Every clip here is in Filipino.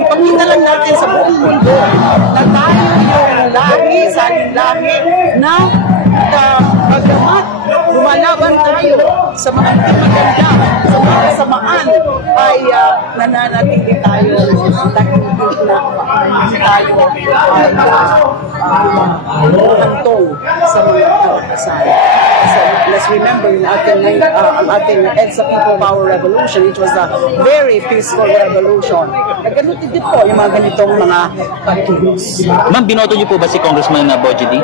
ipakita lang natin sa buong mundo na tayo yung lahi, lahi na bagamat lumalaban tayo sa mga hindi maganda, sa mga kasamaan, ay nananatili tayo tahimik na tayo ay hantong sa mga kasama. So, let's remember ang ating EDSA People Power Revolution, it was a very peaceful revolution. Nagganito din po yung mga ganitong mga pagkilos. Ma'am, binoto niyo po ba si Congressman Bogie D?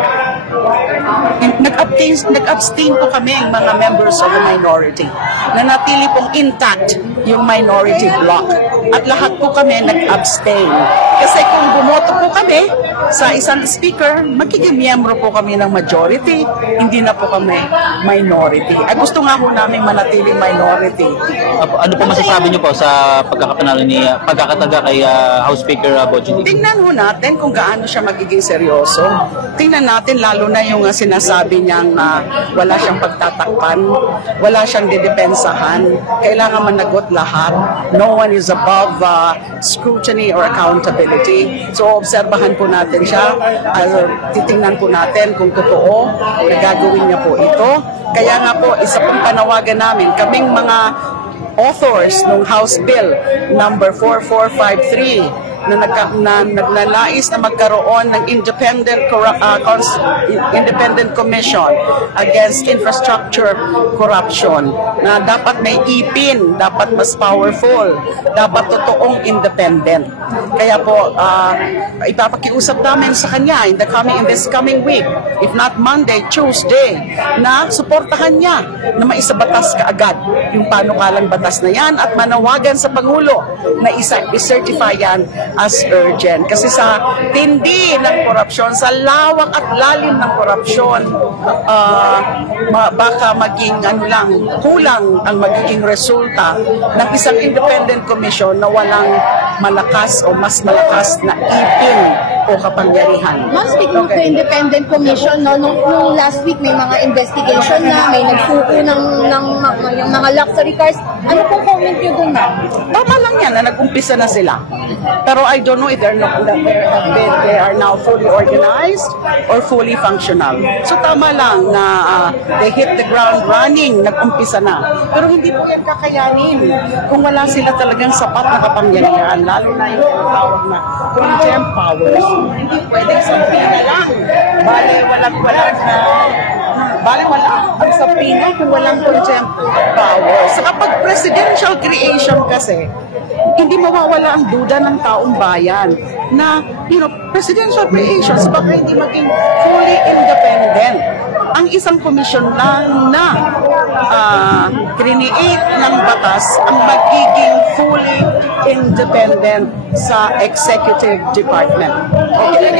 Nag-abstain po kami ang mga members of the minority. Nanatili pong intact yung minority bloc. At lahat po kami nag-abstain. Kasi kung bumoto po kami sa isang speaker, magiging miyembro po kami ng majority, hindi na po kami minority. Ay gusto nga po namin manatiling minority. Ano po masasabi niyo po sa pagkakataga kay House Speaker Bogie D? Tingnan ho natin kung gaano siya magiging seryoso. Tingnan natin lalo na yung sinasabi niyang wala siyang pagtatakpan, wala siyang didepensahan, kailangan managot lahat. No one is above scrutiny or accountability. So obserbahan po natin siya, titingnan po natin kung totoo na gagawin niya po ito. Kaya nga po, isa pong panawagan namin, kaming mga authors ng House Bill number 4453 na nagnanais na magkaroon ng independent commission against infrastructure corruption, na dapat may ipin, dapat mas powerful, dapat totoong independent. Kaya po ipapakiusap namin sa kanya in this coming week, if not Monday, Tuesday, na suportahan niya na maisabatas kaagad yung panukalang batas na yan at manawagan sa Pangulo na i-certify yan as urgent. Kasi sa tindi ng korupsyon, sa lawak at lalim ng korupsyon, baka maging kulang ang magiging resulta ng isang independent commission na walang malakas o mas malakas na ipin o kapangyarihan. Ma'am, speaking to independent commission, no, nung last week may mga investigation na, may nagsuko ng mga luxury cars. Ano pong comment nyo dun, ma'am? Tama lang yan na nag-umpisa na sila. Pero I don't know if they are now fully organized or fully functional. So tama lang na they hit the ground running, nag-umpisa na. Pero hindi po yan kakayanin kung wala sila talagang sapat na kapangyarihan, lalo na yung tawag na contempt powers. Hindi pwedeng sabihin na lang, bali wala ang sapina kung walang contempt powers. Sa kapag presidential creation kasi, hindi mawawala ang duda ng taong bayan na, presidential creations, baka hindi maging fully independent. Ang isang komisyon lang na create ng batas ang magiging fully independent sa executive department. Okay,